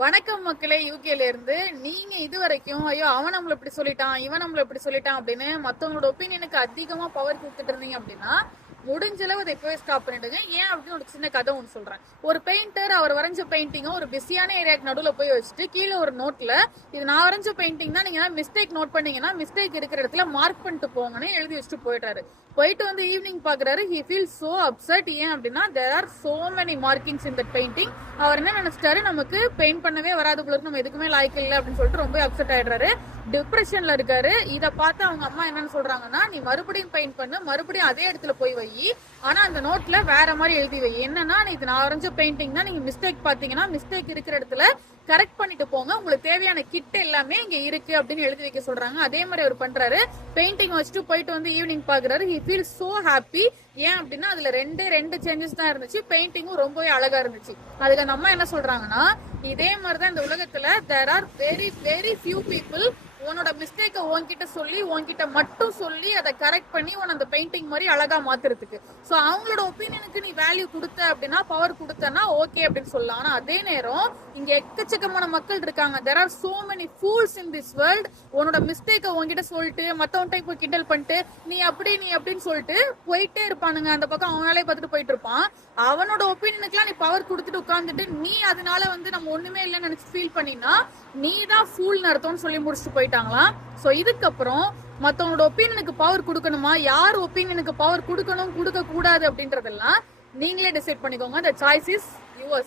வணக்கம் மக்களே. யூகேல இருந்து நீங்க இது வரைக்கும் ஐயோ அவன் நம்மள இப்படி சொல்லிட்டான், இவன் நம்மள இப்படி சொல்லிட்டான் அப்படின்னு மத்தவங்களோட ஒப்பீனியனுக்கு அதிகமா பவர் கொடுத்துட்டு இருந்தீங்க அப்படின்னா முடிஞ்ச அளவு அதை இப்பவே ஸ்டாப் பண்ணிடுங்க. ஏன் அப்படின்னு ஒரு சின்ன கதை ஒன்று சொல்றேன். ஒரு பெயிண்டர் அவர் வரைஞ்ச பெயிண்டிங்கை ஒரு பிஸியான ஏரியாக்கு நடுவில் போய் வச்சுட்டு கீழே ஒரு நோட்ல இது நான் வரைஞ்ச பெயிண்டிங் தான், நீங்க மிஸ்டேக் நோட் பண்ணீங்கன்னா மிஸ்டேக் இருக்கிற இடத்துல மார்க் பண்ணிட்டு போங்கன்னு எழுதி வச்சுட்டு போயிட்டாரு. போயிட்டு வந்து ஈவினிங் பாக்குறாரு. He feel so upset. ஏன் அப்படின்னா there are so many markings in that painting. அவர் என்ன நினைச்சிட்டாரு, நமக்கு பெயிண்ட் பண்ணவே வராது போல இருக்கு, நம்ம எதுக்குமே லாய்க்கு இல்லை அப்படின்னு சொல்லிட்டு ரொம்ப அப்செட் ஆயிடுறாரு. டிப்ரெஷன்ல இருக்காரு. இதை பார்த்து அவங்க அம்மா என்னன்னு சொல்றாங்கன்னா, நீ மறுபடியும் பெயிண்ட் பண்ணு, மறுபடியும் அதே இடத்துல போய் வை, ஆனா அந்த நோட்ல வேற மாதிரி எழுதி வை. என்னன்னா இது நான் வரைஞ்ச பெயிண்டிங் தான், நீங்க மிஸ்டேக் பாத்தீங்கன்னா மிஸ்டேக் இருக்கிற இடத்துல கரெக்ட் பண்ணிட்டு போங்க, உங்களுக்கு தேவையான கிட் எல்லாமே இங்க இருக்கு அப்படின்னு எழுதி வைக்க சொல்றாங்க. அதே மாதிரி அவர் பண்றாரு. பெயிண்டிங் வச்சுட்டு போயிட்டு வந்து ஈவினிங் பாக்குறாரு. He feel so happy. ஏன் அப்படின்னா அதுல ரெண்டு சேஞ்சஸ் தான் இருந்துச்சு. பெயிண்டிங்கும் ரொம்பவே அழகா இருந்துச்சு. அதுக்கு அந்த அம்மா என்ன சொல்றாங்கன்னா, இதே மாதிரிதான் இந்த உலகத்துல there are very very few people உன்னோட மிஸ்டேக்கை உன்கிட்ட சொல்லி உன்கிட்ட மட்டும் சொல்லி அதை கரெக்ட் பண்ணி உன் அந்த பெயிண்டிங் மாதிரி அழகா மாத்துறதுக்கு. ஸோ அவங்களோட ஒப்பீனியனுக்கு நீ வேல்யூ கொடுத்த அப்படின்னா, பவர் கொடுத்தனா ஓகே அப்படின்னு சொல்லலாம். ஆனா அதே நேரம் இங்க எக்கச்சக்கமான மக்கள் இருக்காங்க. there are so many fools in this world. உன்னோட மிஸ்டேக்கை உன்கிட்ட சொல்லிட்டு மத்தவன்கிட்ட போய் கிண்டல் பண்ணிட்டு நீ அப்படின்னு சொல்லிட்டு போயிட்டே இருப்பானுங்க. அந்த பக்கம் அவனாலே பார்த்துட்டு போயிட்டு இருப்பான். அவனோட ஒப்பீனியனுக்குலாம் நீ பவர் கொடுத்துட்டு உட்காந்துட்டு நீ அதனால நம்ம ஒண்ணுமே இல்லைன்னு நினைச்சு ஃபீல் பண்ணினா நீ தான் ஃபூல்னு அர்த்தம்னு சொல்லி முடிச்சுட்டு போயிட்டாங்களாம். ஸோ இதுக்கப்புறம் மற்றவங்களோட ஒப்பீனியனுக்கு பவர் கொடுக்கணுமா, யார் ஒப்பீனியனுக்கு பவர் கொடுக்கணும் கொடுக்க கூடாது அப்படின்றதெல்லாம் நீங்களே டிசைட் பண்ணிக்கோங்க. The choice is yours.